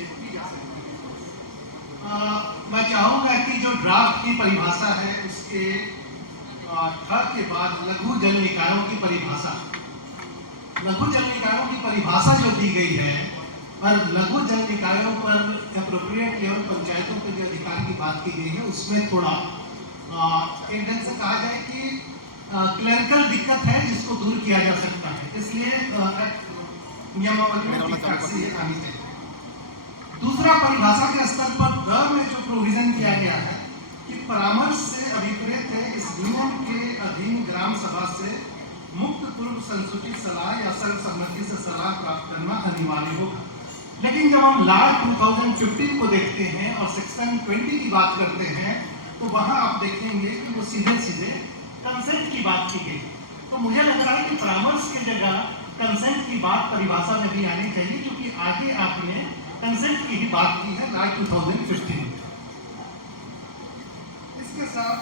हस्तक्षेप की जा सकती है। मैं चाहूँगा कि जो ड्राफ्ट की परिभाषा है उसके के बाद लघु जल निकायों की परिभाषा, लघु जल निकायों की परिभाषा जो दी गई है और लघु जल निकायों पर एप्रोप्रिएट लेवल पंचायतों के जो अधिकार की बात की गई है उसमें थोड़ा एक ढंग से कहा जाए कि क्लरिकल दिक्कत है जिसको दूर किया जा सकता है, इसलिए नियमावली में आनी चाहिए। दूसरा, परिभाषा के स्तर पर द में जो प्रोविजन किया गया है कि परामर्श से अभिप्रेत है इस नियम के अधीन ग्राम सभा से मुक्त पूर्व संसूचित सलाह या सर्वसम्मति से सलाह प्राप्त करना अनिवार्य होगा। लेकिन जब हम लॉ 2015 को देखते हैं और सेक्शन 20 की बात करते हैं तो वहां आप देखेंगे कि वो सीधे सीधे कंसेंट की बात की गई। तो मुझे लग रहा है कि परामर्श की जगह कंसेंट की बात परिभाषा में भी आनी चाहिए, क्योंकि आगे आपने कंसेंट की ही बात की है लॉ 2015। इसके साथ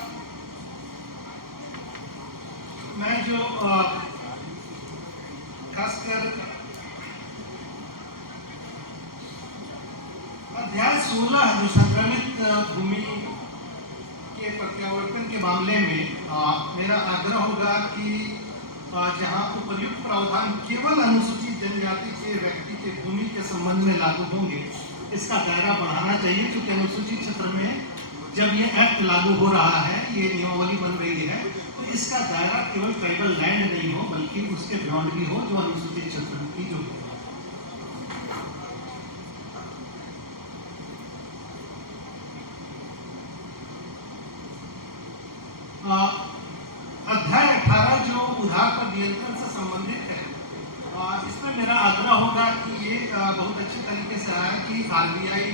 मैं जो खासकर अध्याय 16 जो संक्रमित भूमि के प्रत्यावर्तन के मामले में मेरा आग्रह होगा कि जहां उपर्युक्त प्रावधान केवल अनुसूचित जनजाति के व्यक्ति के भूमि के संबंध में लागू होंगे, इसका दायरा बढ़ाना चाहिए, क्योंकि अनुसूचित क्षेत्र में जब ये एक्ट लागू हो रहा है, ये नियमावली बन रही है, तो इसका दायरा केवल ट्राइबल लैंड नहीं हो बल्कि उसके बियॉन्ड भी हो, जो अनुसूचित क्षेत्र की जो अध्याय 18 जो उधार पर नियंत्रण से संबंधित है, इसमें मेरा आग्रह होगा कि ये बहुत अच्छे तरीके से आया कि आरबीआई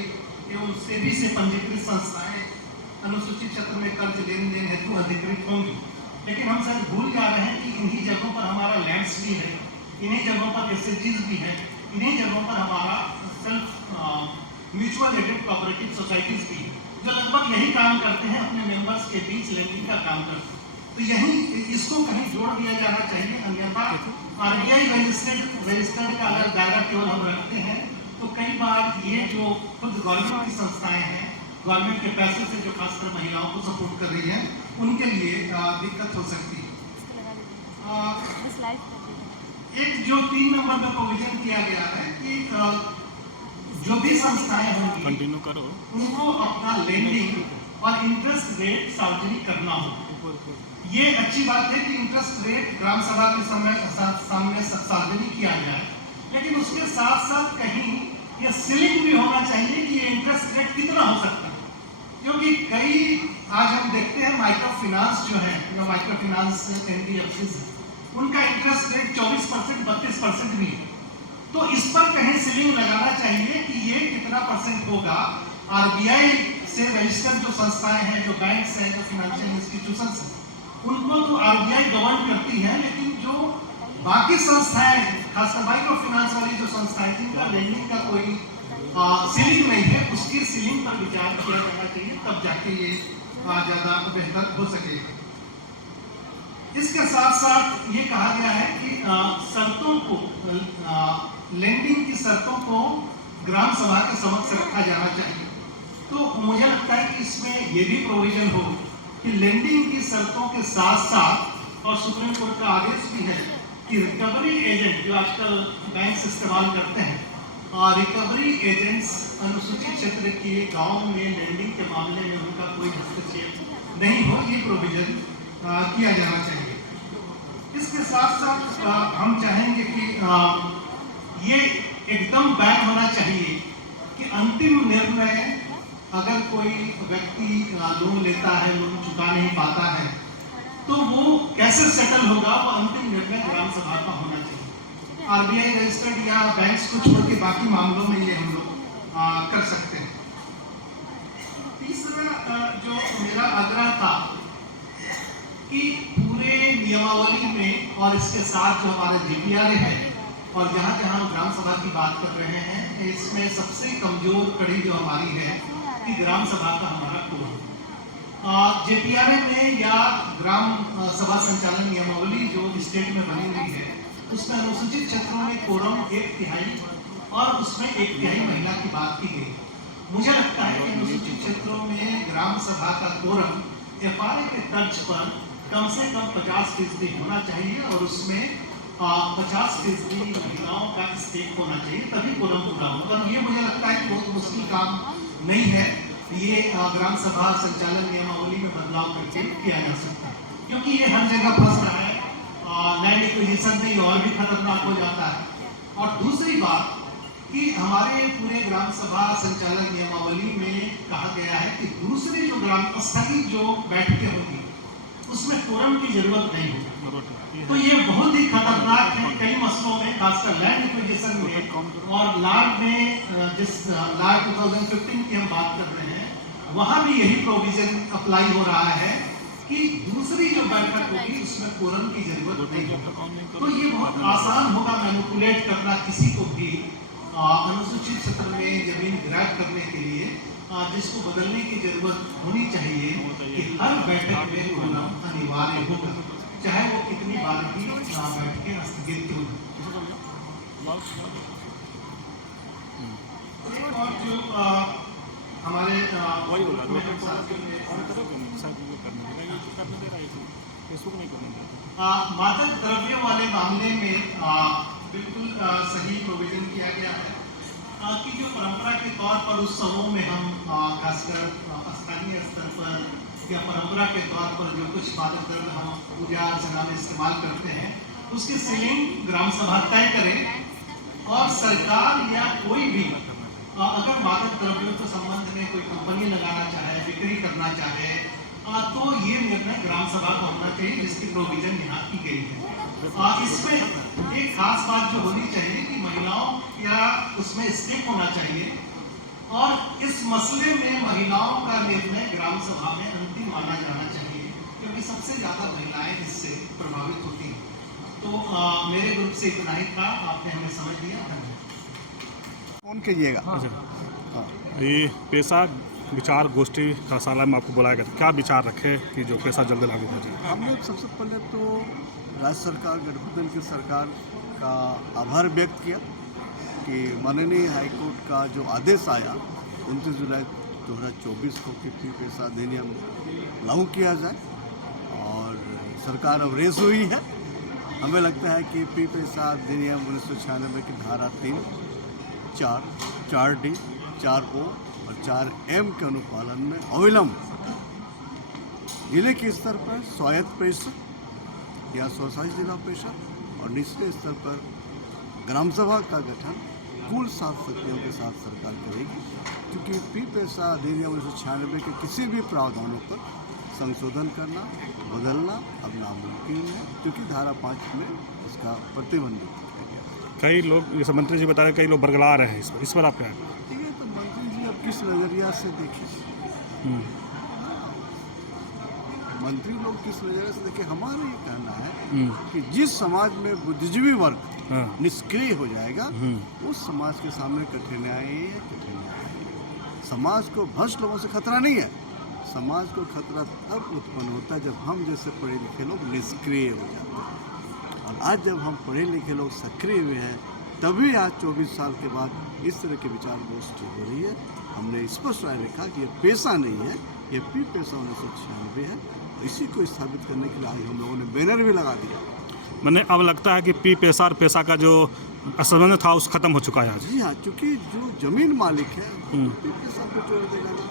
एवं सेबी से पंजीकृत संस्थाएं अनुसूचित क्षेत्र में कर्ज लेन देन हेतु अधिकृत होंगी। लेकिन हम शायद भूल जा रहे हैं कि इन्हीं जगहों पर हमारा लैंड्स भी है, इन्हीं जगहों पर एसएचजीज भी है, इन्हीं जगहों पर हमारा self mutual aided cooperative societies भी है, जो लगभग यही काम करते हैं, अपने मेंबर्स के बीच लेंडिंग का काम करते हैं। तो यही इसको कहीं जोड़ दिया जाना चाहिए, अन्यथा आरबीआई रजिस्टर्ड का अगर दायरा केवल हम रखते हैं तो कई बार ये जो खुद गवर्नमेंट की संस्थाएं हैं, गवर्नमेंट के पैसे से जो खासकर महिलाओं को सपोर्ट कर रही है, उनके लिए दिक्कत हो सकती है। एक जो 3 नंबर में प्रोविजन किया गया है कि जो भी संस्थाएं होंगी उनको अपना लेंडिंग और इंटरेस्ट रेट सार्वजनिक करना हो। ये अच्छी बात है कि इंटरेस्ट रेट ग्राम सभा के सामने सार्वजनिक किया जाए, लेकिन उसके साथ साथ कहीं ये सीलिंग भी होना चाहिए कि ये इंटरेस्ट रेट कितना हो सकता है, क्योंकि कई आज हम देखते हैं माइक्रो फिनांस जो है, जो माइक्रो फिनांस एनबीएफसी है, उनका इंटरेस्ट रेट 24%, 32% भी है। तो इस पर कहीं सीलिंग लगाना चाहिए कि ये कितना परसेंट होगा। आरबीआई से रजिस्टर्ड जो संस्थाएं हैं, जो बैंक्स हैं, जो फाइनेंशियल इंस्टीट्यूशंस हैं, उनको तो आरबीआई गवर्न करती है, लेकिन जो बाकी संस्थाएं, खासकर माइक्रो फाइनेंस वाली जो संस्थाएं जिनका लेंडिंग का कोई सीलिंग नहीं है, उसकी सीलिंग पर विचार किया जाना चाहिए, तब जाके ये ज्यादा बेहतर हो सकेगा। इसके साथ साथ ये कहा गया है कि शर्तों को, लेंडिंग की शर्तों को ग्राम सभा के समक्ष रखा जाना चाहिए। तो मुझे लगता है कि इसमें ये भी प्रोविजन हो कि लेंडिंग की शर्तों के साथ साथ, और सुप्रीम कोर्ट का आदेश भी है कि रिकवरी एजेंट जो आजकल बैंक इस्तेमाल करते हैं, रिकवरी एजेंट्स अनुसूचित क्षेत्र के गांव में लेंडिंग के मामले में उनका कोई हस्तक्षेप नहीं हो, ये प्रोविजन किया जाना चाहिए। इसके साथ साथ हम चाहेंगे कि ये एकदम बैन होना चाहिए कि अंतिम निर्णय अगर कोई व्यक्ति लोन लेता है, लोन चुका नहीं पाता है, तो वो कैसे सेटल होगा, वो अंतिम निर्णय ग्राम सभा का होना चाहिए। आरबीआई रजिस्टर्ड या बैंक्स को छोड़ के बाकी मामलों में ये हम लोग कर सकते हैं। तीसरा जो मेरा आग्रह था कि पूरे नियमावली में और इसके साथ जो हमारे जीपीआरए है और जहाँ जहाँ हम ग्राम सभा की बात कर रहे हैं, इसमें सबसे कमजोर कड़ी जो हमारी है कि ग्राम सभा का हमारा कोड जेपीआरए में या ग्राम सभा संचालन नियमावली जो स्टेट में बनी हुई है, उसमें अनुसूचित क्षेत्रों में कोरम 1/3 और उसमें 1/3 महिला की बात की गई। मुझे लगता है कि अनुसूचित क्षेत्रों में ग्राम सभा का कोरम FRA के तर्ज पर कम से कम 50% होना चाहिए और उसमें 50% महिलाओं का स्टेक होना चाहिए, तभी कोरम पूरा होगा। ये मुझे लगता है कि बहुत मुश्किल काम नहीं है, ये ग्राम सभा संचालन नियमावली में बदलाव करके किया जा सकता है, क्योंकि ये हर जगह फंस रहा है। लैंड एक्विजिशन में और भी खतरनाक हो जाता है। और दूसरी बात कि हमारे पूरे ग्राम सभा संचालन नियमावली में कहा गया है कि दूसरी जो ग्राम स्थगित जो बैठकें होंगी उसमें कोरम की जरूरत नहीं होगी। तो ये बहुत ही खतरनाक है कई मसलों में, खासकर लैंड एक्विजिशन में। और लॉ में जिस लॉ 2015 की हम बात कर रहे हैं, वहां भी यही प्रोविजन अप्लाई हो रहा है कि दूसरी जो बैठक होगी उसमें कोरम की जरूरत नहीं होगी। तो ये बहुत आसान होगा मैनिपुलेट करना किसी को भी अनुसूचित क्षेत्र में जमीन ग्रैब करने के लिए, जिसको बदलने की जरूरत होनी चाहिए कि हर बैठक में कोरम अनिवार्य होगा, चाहे वो कितनी बार भी बैठकें स्थगित क्यों हो। और जो हमारे मादक द्रव्यों वाले मामले में बिल्कुल सही प्रोविजन किया गया है कि जो परंपरा के तौर पर उत्सवों में हम खासकर स्थानीय स्तर पर या परंपरा के तौर पर जो कुछ मादक द्रव्य हम पूजा अर्चना में इस्तेमाल करते हैं, उसकी सीलिंग ग्राम सभा तय करें। और सरकार या कोई भी अगर मादक द्रव्यों के संबंध में कोई कंपनी लगाना चाहे, बिक्री करना चाहे, तो ये निर्णय ग्राम सभा का होना चाहिए, जिसकी प्रोविजन यहाँ की गई है। इसमें एक खास बात जो होनी चाहिए कि महिलाओं या उसमें स्टेक होना चाहिए, और इस मसले में महिलाओं का निर्णय ग्राम सभा में अंतिम माना जाना चाहिए, क्योंकि सबसे ज्यादा महिलाएं इससे प्रभावित होती हैं। तो मेरे ग्रुप से इतना ही था, आपने हमें समझ लिया। धन्यवाद। फोन कीजिएगा। ये पेशा विचार गोष्ठी का साला में आपको बुलाया गया था, क्या विचार रखे कि जो पेशा जल्द लागू हो जाए? हमने सबसे पहले तो राज्य सरकार, गठबंधन की सरकार का आभार व्यक्त किया कि माननीय हाईकोर्ट का जो आदेश आया 29 जुलाई 2024 को कि पेशा अधिनियम लागू किया जाए, और सरकार अब रेस हुई है। हमें लगता है कि पेशा अधिनियम 1996 की धारा 3, 4, 4D, 4O और 4M के अनुपालन में अविलंब जिले के स्तर पर स्वायत्त परिषद या स्वशासी जिला परिषद और निचले स्तर पर ग्राम सभा का गठन कुल 7 सदस्यों के साथ सरकार करेगी, क्योंकि पेशा अधिनियम 1996 के किसी भी प्रावधानों पर संशोधन करना, बदलना अब नामुमकिन है, क्योंकि धारा 5 में इसका प्रतिबंधित किया गया। कई लोग, जैसे मंत्री जी बता रहे, कई लोग बरगला रहे हैं इस पर आप क्या? ठीक है, तो मंत्री जी अब किस नज़रिया से देखें, मंत्री लोग किस नज़रिए से देखें। हमारा ये कहना है कि जिस समाज में बुद्धिजीवी वर्ग निष्क्रिय हो जाएगा, उस समाज के सामने कठिनाई। समाज को भ्रष्ट लोगों से खतरा नहीं है, समाज को खतरा तब उत्पन्न होता है जब हम जैसे पढ़े लिखे लोग निष्क्रिय हो जाते हैं। और आज जब हम पढ़े लिखे लोग सक्रिय हुए हैं, तभी आज 24 साल के बाद इस तरह की विचार गोष्ठी हो रही है। हमने स्पष्ट राय रखा कि ये पेशा नहीं है, ये पेशा 1996 है। इसी को स्थापित करने के लिए आज हम लोगों ने बैनर भी लगा दिया। मैंने अब लगता है कि पेशा और पेशा का जो असंबंध था उस खत्म हो चुका है आज। जी हाँ, क्योंकि जो जमीन मालिक है वो पेशा को छोड़ देगा ना,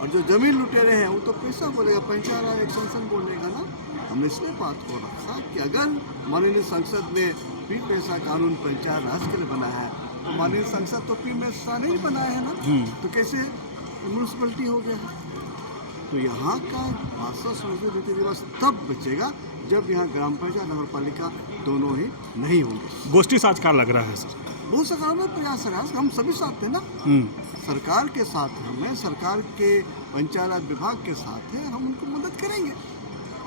और जो जमीन लुटेरे हैं वो तो पेशा बोलेगा, पंचायत एक्सटेंशन बोलेगा ना। हमने इसलिए बात को रखा कि अगर माननीय संसद ने पेशा कानून पंचायत राज के लिए बनाया है, तो माननीय संसद तो पेशा नहीं बनाया है ना, तो कैसे म्यूनसिपलिटी हो गया है। तो यहाँ का भाषा संस्कृति रीति रिवाज तब बचेगा जब यहाँ ग्राम पंचायत नगर पालिका दोनों ही नहीं होंगे। गोष्ठी से आज क्या लग रहा है सर? बहुत सकारात्मक प्रयास है, हम सभी साथ हैं ना, सरकार के साथ हमें, सरकार के पंचायत राज विभाग के साथ है, हम उनको मदद करेंगे।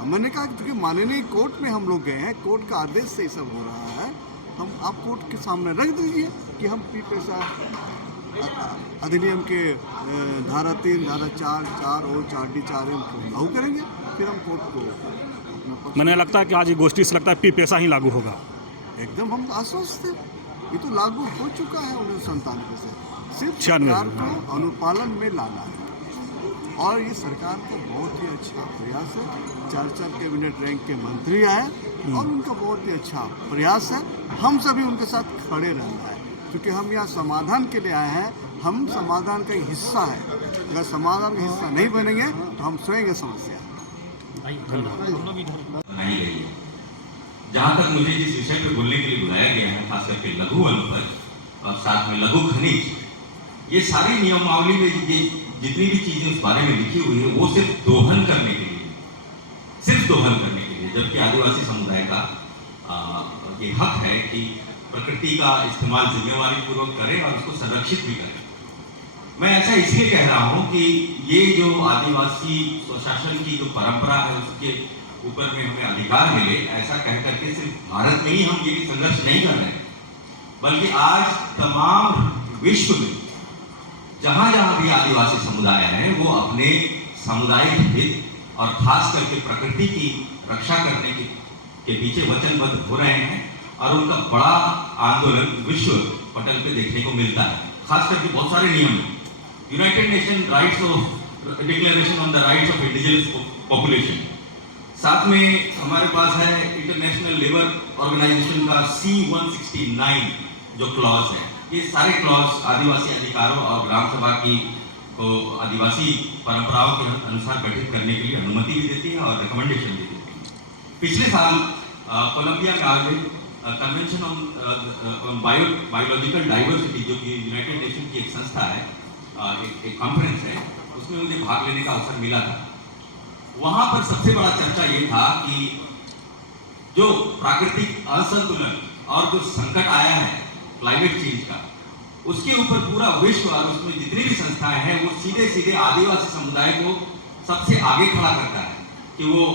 मैंने कहा क्योंकि माननीय कोर्ट में हम लोग गए हैं, कोर्ट का आदेश से ये सब हो रहा है, हम आप कोर्ट के सामने रख दीजिए कि हम पेशा अधिनियम के धारा 3, धारा 4, 4O, 4D, 4M को लागू करेंगे, फिर हम कोर्ट को अपना। मैंने लगता है कि आज ये गोष्ठी से लगता है पेशा ही लागू होगा। एकदम हम आश्वस्त थे। ये तो लागू हो चुका है 1997 से, सिर्फ 96 सरकार को अनुपालन में लाना है। और ये सरकार का बहुत ही अच्छा प्रयास है। 4 कैबिनेट रैंक के मंत्री आए और उनका बहुत ही अच्छा प्रयास है। हम सभी उनके साथ खड़े रहना है, क्योंकि हम यहाँ समाधान के लिए आए हैं। हम समाधान का हिस्सा है। अगर समाधान का हिस्सा नहीं बनेंगे तो हम स्वयं समस्या बनाई गई है। जहाँ तक मुझे जिस विषय पे बोलने के लिए बुलाया गया है, खास करके लघु वनोपज और साथ में लघु खनिज, ये सारी नियमावली में ये जितनी भी चीजें उस बारे में लिखी हुई है वो सिर्फ दोहन करने के लिए, सिर्फ दोहन करने के लिए, जबकि आदिवासी समुदाय का ये हक है कि प्रकृति का इस्तेमाल जिम्मेवारी पूर्वक करें और उसको संरक्षित भी करें। मैं ऐसा इसलिए कह रहा हूँ कि ये जो आदिवासी स्वशासन की जो परंपरा है उसके ऊपर में हमें अधिकार मिले, ऐसा कह करके सिर्फ भारत में ही हम ये संघर्ष नहीं कर रहे हैं, बल्कि आज तमाम विश्व में जहां जहां भी आदिवासी समुदाय हैं वो अपने सामुदायिक हित और खास करके प्रकृति की रक्षा करने के पीछे वचनबद्ध हो रहे हैं और उनका बड़ा आंदोलन विश्व पटल पे देखने को मिलता है। खास करके बहुत सारे नियम, United nation rights of declaration on the rights of indigenous population, साथ में हमारे पास है इंटरनेशनल लेबर ऑर्गेनाइजेशन का C-169 जो क्लॉज है। ये सारे क्लॉज आदिवासी अधिकारों और ग्राम सभा की को आदिवासी परंपराओं के अनुसार गठित करने के लिए अनुमति भी देती है और रिकमेंडेशन भी देती है। पिछले साल कोलंबिया में आयोजित कन्वेंशन ऑन बायोलॉजिकल डाइवर्सिटी, जो कि यूनाइटेड नेशन की एक संस्था है, एक कॉन्फ्रेंस है, उसमें मुझे भाग लेने का अवसर मिला था। वहां पर सबसे बड़ा चर्चा ये था कि जो प्राकृतिक असंतुलन और जो संकट आया है क्लाइमेट चेंज का, उसके ऊपर पूरा विश्व और उसमें जितनी भी संस्थाएं हैं वो सीधे सीधे आदिवासी समुदाय को सबसे आगे खड़ा करता है कि वो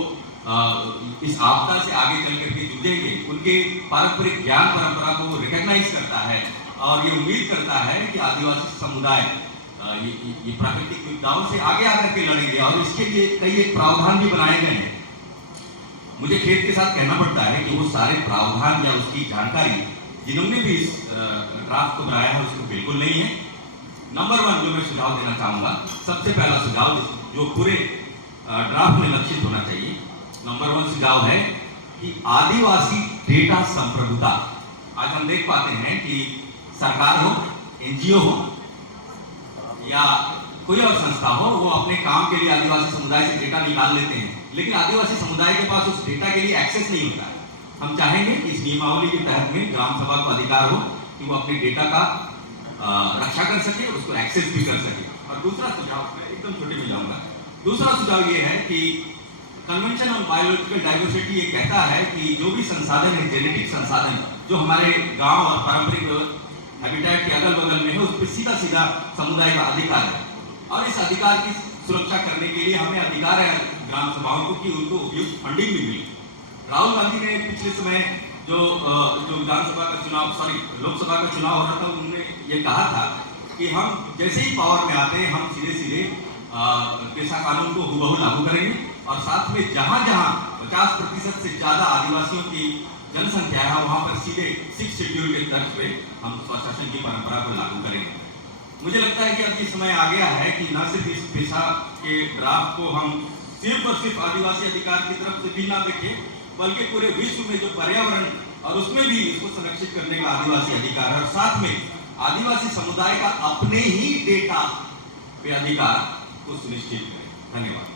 इस आपदा से आगे चल करके जूझेंगे। उनके पारंपरिक ज्ञान परंपरा को रिकॉग्नाइज करता है और ये उम्मीद करता है कि आदिवासी समुदाय ये प्राकृतिक विपदाओं से आगे आकर के लड़ेंगे और इसके लिए कई एक प्रावधान भी बनाए गए हैं। मुझे खेद के साथ कहना पड़ता है कि वो सारे प्रावधान या उसकी जानकारी जिन्होंने भी इस ड्राफ्ट को बनाया है उसको बिल्कुल नहीं है। नंबर 1 जो मैं सुझाव देना चाहूँगा, सबसे पहला सुझाव जो पूरे ड्राफ्ट में लक्षित होना चाहिए, नंबर 1 सुझाव है कि आदिवासी डेटा संप्रभुता। आज हम देख पाते हैं कि सरकार हो, NGO हो या कोई और संस्था हो, वो अपने काम के लिए आदिवासी समुदाय से डेटा निकाल लेते हैं, लेकिन आदिवासी समुदाय के पास उस डेटा के लिए एक्सेस नहीं होता है। हम चाहेंगे कि इस नियमावली के तहत में ग्राम सभा को अधिकार हो कि वो अपने डेटा का रक्षा कर सके, उसको एक्सेस भी कर सके। और दूसरा सुझाव, मैं एकदम छोटे में जाऊंगा, दूसरा सुझाव ये है कि कन्वेंशन ऑन बायोलॉजिकल डाइवर्सिटी ये कहता है कि जो भी संसाधन है, जेनेटिक संसाधन जो हमारे गांव और पारंपरिक हैबिटेट के अगल बगल में है, उस पर सीधा सीधा समुदाय का अधिकार है और इस अधिकार की सुरक्षा करने के लिए हमें अधिकार है ग्राम सभाओं को कि उनको उपयुक्त फंडिंग भी मिले। राहुल गांधी ने पिछले समय जो विधानसभा का चुनाव, लोकसभा का चुनाव हो रहा था, उन्होंने ये कहा था कि हम जैसे ही पावर में आते हैं हम सीधे सीधे पेशा कानून को हुबहू लागू करेंगे और साथ में जहां जहां 50% से ज्यादा आदिवासियों की जनसंख्या है वहां पर सीधे 6 शेड्यूल के तर्ज पे हम स्वशासन की परंपरा को लागू करेंगे। मुझे लगता है कि अब ये समय आ गया है कि न सिर्फ इस पेशा के ड्राफ्ट को हम सिर्फ और सिर्फ आदिवासी अधिकार की तरफ से भी ना देखें, बल्कि पूरे विश्व में जो पर्यावरण और उसमें भी इसको संरक्षित करने का आदिवासी अधिकार है और साथ में आदिवासी समुदाय का अपने ही डेटा पे अधिकार को सुनिश्चित करें। धन्यवाद।